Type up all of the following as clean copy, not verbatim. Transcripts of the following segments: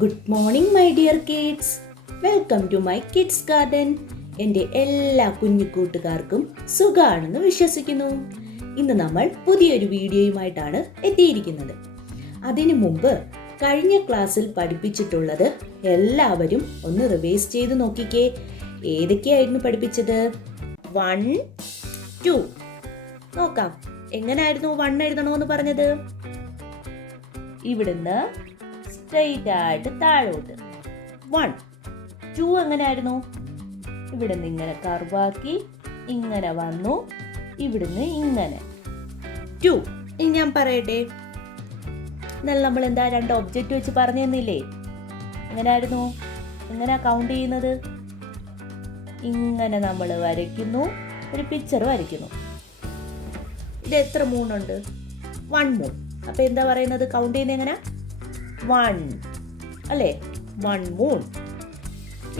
Good morning my dear kids. Welcome to my kids garden. എൻ്റെ എല്ലാ കുഞ്ഞു കൂട്ടുകാർക്കും സുഖാണെന്ന് വിശ്വസിക്കുന്നു. ഇന്ന് നമ്മൾ പുതിയൊരു വീഡിയോയുമായിട്ടാണ് എത്തിയിരിക്കുന്നത്. അതിനു മുമ്പ് കഴിഞ്ഞ ക്ലാസ്സിൽ പഠിപ്പിച്ചിട്ടുള്ളത് എല്ലാവരും ഒന്ന് റിവൈസ് ചെയ്ത് നോക്കിക്കേ. ഏതൊക്കെയായിരുന്നു പഠിപ്പിച്ചത്? 1, 2. നോക്കാം. എങ്ങനായിരുന്നു 1 എഴുതണമെന്ന് പറഞ്ഞത്? ഇവിടുന്ന് സ്ട്രെയിറ്റ് ആയിട്ട് താഴോട്ട് 1. 2 എങ്ങനെയായിരുന്നു? ഇവിടുന്ന് ഇങ്ങനെ കർവാക്കി ഇങ്ങനെ വന്നു, ഇവിടുന്ന് ഇങ്ങനെ 2. ഇനി ഞാൻ പറയട്ടെ, എന്നാൽ നമ്മൾ എന്താ 2 ഒബ്ജക്റ്റ് വെച്ച് പറഞ്ഞു തന്നില്ലേ? എങ്ങനെയായിരുന്നു? എങ്ങനെയാ കൗണ്ട് ചെയ്യുന്നത്? ഇങ്ങനെ നമ്മൾ വരയ്ക്കുന്നു, ഒരു പിക്ചർ വരയ്ക്കുന്നു. ഇത് എത്ര മൂണുണ്ട്? 1 മൂൺ. അപ്പൊ എന്താ പറയുന്നത്? കൗണ്ട് ചെയ്യുന്നത് എങ്ങനെ? 1 അല്ലേ? 1 മൂൺ.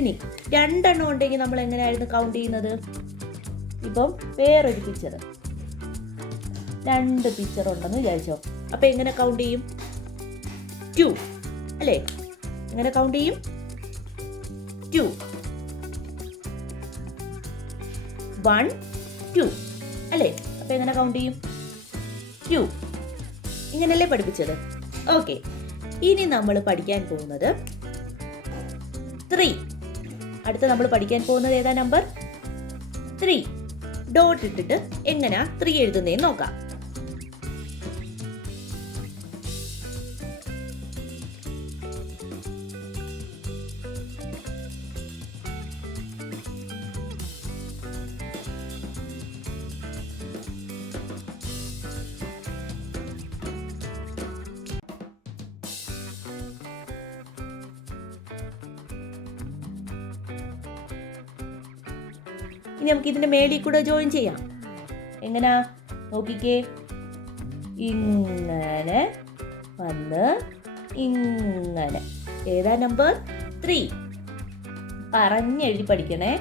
ഇനി 2 എണ്ണം ഉണ്ടെങ്കിൽ നമ്മൾ എങ്ങനെയായിരുന്നു കൗണ്ട് ചെയ്യുന്നത്? ഇപ്പം വേറൊരു പിക്ചർ, 2 പിക്ചർ ഉണ്ടെന്ന് വിചാരിച്ചോ. അപ്പൊ എങ്ങനെ കൗണ്ട് ചെയ്യും? 2 അല്ലേ? എങ്ങനെ കൗണ്ട് ചെയ്യും? 2. 1, 2 അല്ലേ? അപ്പൊ എങ്ങനെ കൗണ്ട് ചെയ്യും? 2. ഇങ്ങനല്ലേ പഠിപ്പിച്ചത്? ഓക്കെ. ഇനി നമ്മൾ പഠിക്കാൻ പോകുന്നത് 3. അടുത്ത നമ്മൾ പഠിക്കാൻ പോകുന്നത് ഏതാ? നമ്പർ 3. ഡോട്ട് ഇട്ടിട്ട് എങ്ങനെയാ 3 എഴുതുന്നതെന്ന് നോക്കാം. ഇനി നമുക്ക് ഇതിന്റെ മേളിൽ കൂടെ ജോയിൻ ചെയ്യാം. എങ്ങനാ നോക്കിക്കേ. ഇങ്ങനെ വന്ന് ഇങ്ങനെ. ഏതാ? നമ്പർ 3. പറഞ്ഞെഴുതി പഠിക്കണേ.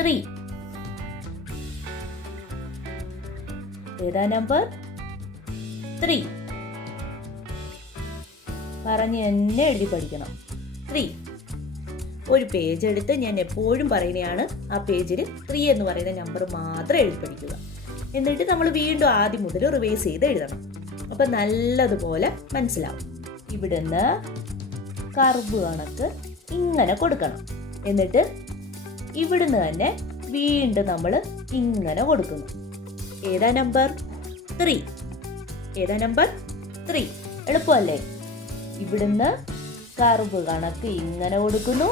3. ഏതാ? നമ്പർ 3. പറഞ്ഞ് എന്നെ എഴുതി പഠിക്കണം. 3. ഒരു പേജ് എടുത്ത് ഞാൻ എപ്പോഴും പറയുന്നതാണ്, ആ പേജിൽ 3 എന്ന് പറയുന്ന നമ്പർ മാത്രം എഴുതി പഠിക്കുക. എന്നിട്ട് നമ്മൾ വീണ്ടും ആദ്യം മുതൽ റിവൈസ് ചെയ്ത് എഴുതണം. അപ്പം നല്ലതുപോലെ മനസ്സിലാവും. ഇവിടുന്ന് കർവ് കണക്ക് ഇങ്ങനെ കൊടുക്കണം. എന്നിട്ട് ഇവിടുന്ന് തന്നെ വീണ്ടും നമ്മൾ ഇങ്ങനെ കൊടുക്കുന്നു. ഏതാ? നമ്പർ 3. ഏതാ? നമ്പർ 3. എളുപ്പമല്ലേ? ഇവിടുന്ന് കർവ് കണക്ക് ഇങ്ങനെ കൊടുക്കുന്നു,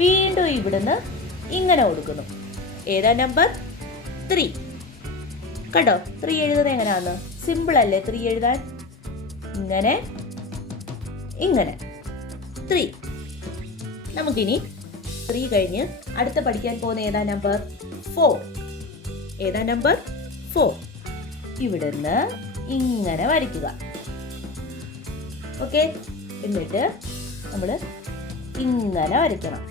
വീണ്ടും ഇവിടുന്ന് ഇങ്ങനെ കൊടുക്കുന്നു. ഏതാ? നമ്പർ 3. കണ്ടോ 3 എഴുതുന്നത് എങ്ങനെയാന്ന്? സിമ്പിൾ അല്ലേ 3 എഴുതാൻ? ഇങ്ങനെ ഇങ്ങനെ 3. നമുക്കിനി 3 കഴിഞ്ഞ് അടുത്ത പഠിക്കാൻ പോകുന്ന ഏതാ? നമ്പർ 4. ഏതാ? നമ്പർ 4. ഇവിടുന്ന് ഇങ്ങനെ വരയ്ക്കുക. ഓക്കെ. എന്നിട്ട് നമ്മൾ ഇങ്ങനെ വരയ്ക്കണം.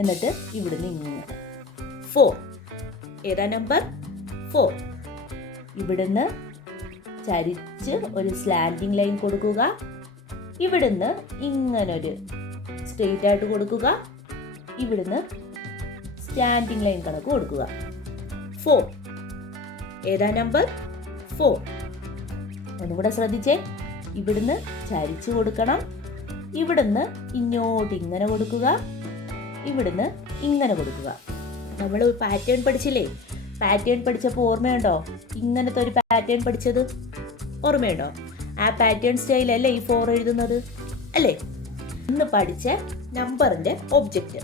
എന്നിട്ട് ഇവിടുന്ന് ഇങ്ങനെ 4. ഏതാ? നമ്പർ 4. ഇവിടുന്ന് ചരിച്ച് ഒരു സ്ലാൻഡിങ് ലൈൻ കൊടുക്കുക. ഇവിടുന്ന് ഇങ്ങനൊരു സ്ട്രെയിറ്റ് ആയിട്ട് കൊടുക്കുക. ഇവിടുന്ന് സ്റ്റാൻഡിങ് ലൈൻ കണക്ക് കൊടുക്കുക. 4. ഏതാ? നമ്പർ 4. ഒന്നും കൂടെ ശ്രദ്ധിച്ചേ. ഇവിടുന്ന് ചരിച്ചു കൊടുക്കണം. ഇവിടുന്ന് ഇങ്ങോട്ട് ഇങ്ങനെ കൊടുക്കുക. ഇവിടുന്ന് ഇങ്ങനെ കൊടുക്കുക. നമ്മൾ ഒരു പാറ്റേൺ പഠിച്ചില്ലേ? പാറ്റേൺ പഠിച്ചപ്പോൾ ഓർമ്മയുണ്ടോ? ഇങ്ങനത്തെ ഒരു പാറ്റേൺ പഠിച്ചത് ഓർമ്മയുണ്ടോ? ആ പാറ്റേൺ സ്റ്റൈലല്ലേ ഈ 4 എഴുതുന്നത് അല്ലേ? ഇന്ന് പഠിച്ച നമ്പറിന്റെ ഒബ്ജക്റ്റ്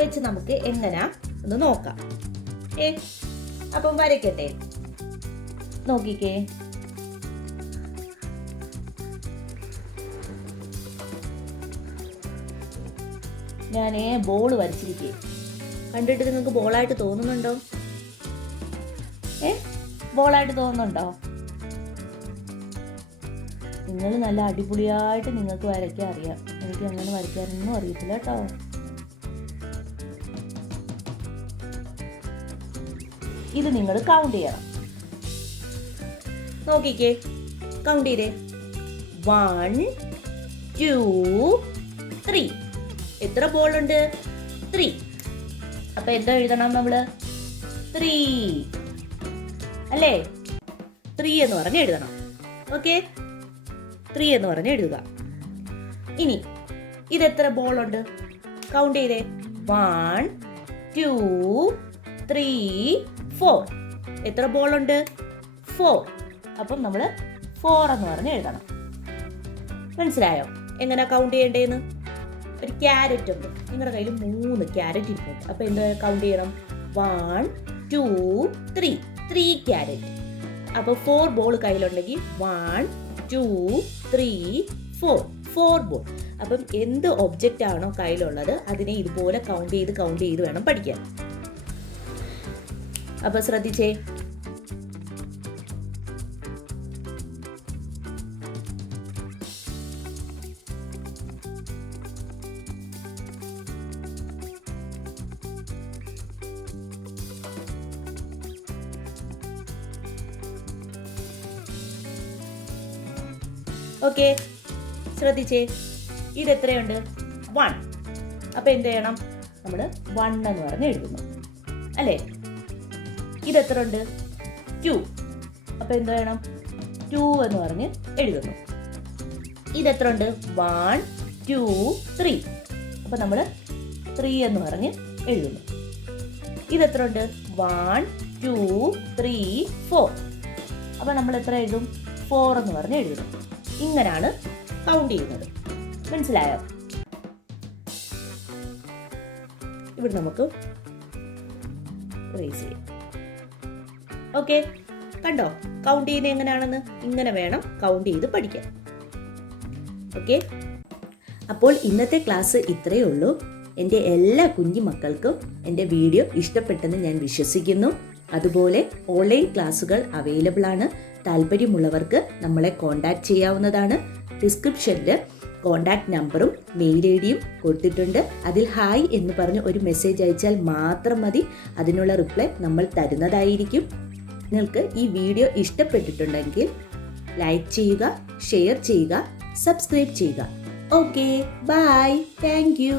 വെച്ച് നമുക്ക് എങ്ങനെയാ ഒന്ന് നോക്കാം. അപ്പം വരയ്ക്കട്ടെ. നോക്കിക്കേ. ഞാൻ ബോൾ വരച്ചിരിക്കേ. കണ്ടിട്ട് നിങ്ങൾക്ക് ബോളായിട്ട് തോന്നുന്നുണ്ടോ? ബോളായിട്ട് തോന്നുന്നുണ്ടോ? നിങ്ങൾ നല്ല അടിപൊളിയായിട്ട് നിങ്ങൾക്ക് വരയ്ക്കാൻ അറിയാം. എനിക്ക് അങ്ങനെ വരയ്ക്കാനൊന്നും അറിയത്തില്ല കേട്ടോ. ഇത് നിങ്ങൾ കൗണ്ട് ചെയ്യണം. നോക്കിക്കേ, കൗണ്ട് ചെയ്തേ. 1 2 3. എത്ര ബോൾ ഉണ്ട്? 3. അപ്പൊ എന്താ എഴുതണം നമ്മള്? 3 അല്ലേ? 3 എന്ന് പറഞ്ഞ് എഴുതണം. ഓക്കെ, 3 എന്ന് പറഞ്ഞ് എഴുതുക. ഇനി ഇതെത്ര ബോൾ ഉണ്ട്? കൗണ്ട് ചെയ്തേ. 1 2 3 4. എത്ര ബോൾ ഉണ്ട്? 4. അപ്പം നമ്മൾ 4 എന്ന് പറഞ്ഞ് എഴുതണം. മനസ്സിലായോ എങ്ങനെ കൗണ്ട് ചെയ്യേണ്ടതെന്ന്? ഒരു ക്യാരറ്റ് ഉണ്ട്, നിങ്ങളുടെ കയ്യിൽ 3 ക്യാരറ്റ് ഇരിപ്പുണ്ട്. അപ്പം എന്താ കൗണ്ട് ചെയ്യണം? 1 2 3 ക്യാരറ്റ്. അപ്പോൾ 4 ബോൾ കയ്യിലുണ്ടെങ്കിൽ 1 2 3 4 ബോൾ. അപ്പം എന്ത് ഒബ്ജക്റ്റ് ആണോ കയ്യിലുള്ളത് അതിനെ ഇതുപോലെ കൗണ്ട് ചെയ്ത് വേണം പഠിക്കാൻ. അപ്പൊ ശ്രദ്ധിച്ചേ. ഓക്കെ, ശ്രദ്ധിച്ചേ. ഇതെത്രയുണ്ട്? 1. അപ്പൊ എന്ത് ചെയ്യണം? നമ്മൾ 1 എന്ന് പറഞ്ഞ് എഴുതുന്നു അല്ലേ? ഇതെത്ര ഉണ്ട്? 2. അപ്പൊ എന്ത് വേണം? 2 എന്ന് പറഞ്ഞ് എഴുതുന്നു. ഇതെത്ര ഉണ്ട്? 1 2 3. അപ്പൊ നമ്മൾ 3 എന്ന് പറഞ്ഞ് എഴുതുന്നു. ഇതെത്ര ഉണ്ട്? 1 2 3 4. അപ്പൊ നമ്മൾ എത്ര എഴുതും? 4 എന്ന് പറഞ്ഞ് എഴുതുന്നു. ഇങ്ങനാണ് കൗണ്ട് ചെയ്യുന്നത്. മനസ്സിലായോ? ഇവിടെ നമുക്ക് റേസ് ചെയ്യാം. ഓക്കെ, കണ്ടോ കൗണ്ട് ചെയ്യുന്നത് എങ്ങനെയാണെന്ന്? ഇങ്ങനെ വേണം കൗണ്ട് ചെയ്ത് പഠിക്കാൻ. ഓക്കെ, അപ്പോൾ ഇന്നത്തെ ക്ലാസ് ഇത്രയേ ഉള്ളൂ. എൻ്റെ എല്ലാ കുഞ്ഞു മക്കൾക്കും എൻ്റെ വീഡിയോ ഇഷ്ടപ്പെട്ടെന്ന് ഞാൻ വിശ്വസിക്കുന്നു. അതുപോലെ ഓൺലൈൻ ക്ലാസ്സുകൾ അവൈലബിൾ ആണ്. താല്പര്യമുള്ളവർക്ക് നമ്മളെ കോൺടാക്ട് ചെയ്യാവുന്നതാണ്. ഡിസ്ക്രിപ്ഷനിൽ കോൺടാക്ട് നമ്പറും മെയിൽ ഐ ഡിയും കൊടുത്തിട്ടുണ്ട്. അതിൽ ഹായ് എന്ന് പറഞ്ഞ് ഒരു മെസ്സേജ് അയച്ചാൽ മാത്രം മതി. അതിനുള്ള റിപ്ലൈ നമ്മൾ തരുന്നതായിരിക്കും. നിങ്ങൾക്ക് ഈ വീഡിയോ ഇഷ്ടപ്പെട്ടിട്ടുണ്ടെങ്കിൽ ലൈക്ക് ചെയ്യുക, ഷെയർ ചെയ്യുക, സബ്സ്ക്രൈബ് ചെയ്യുക. Okay, bye, thank U.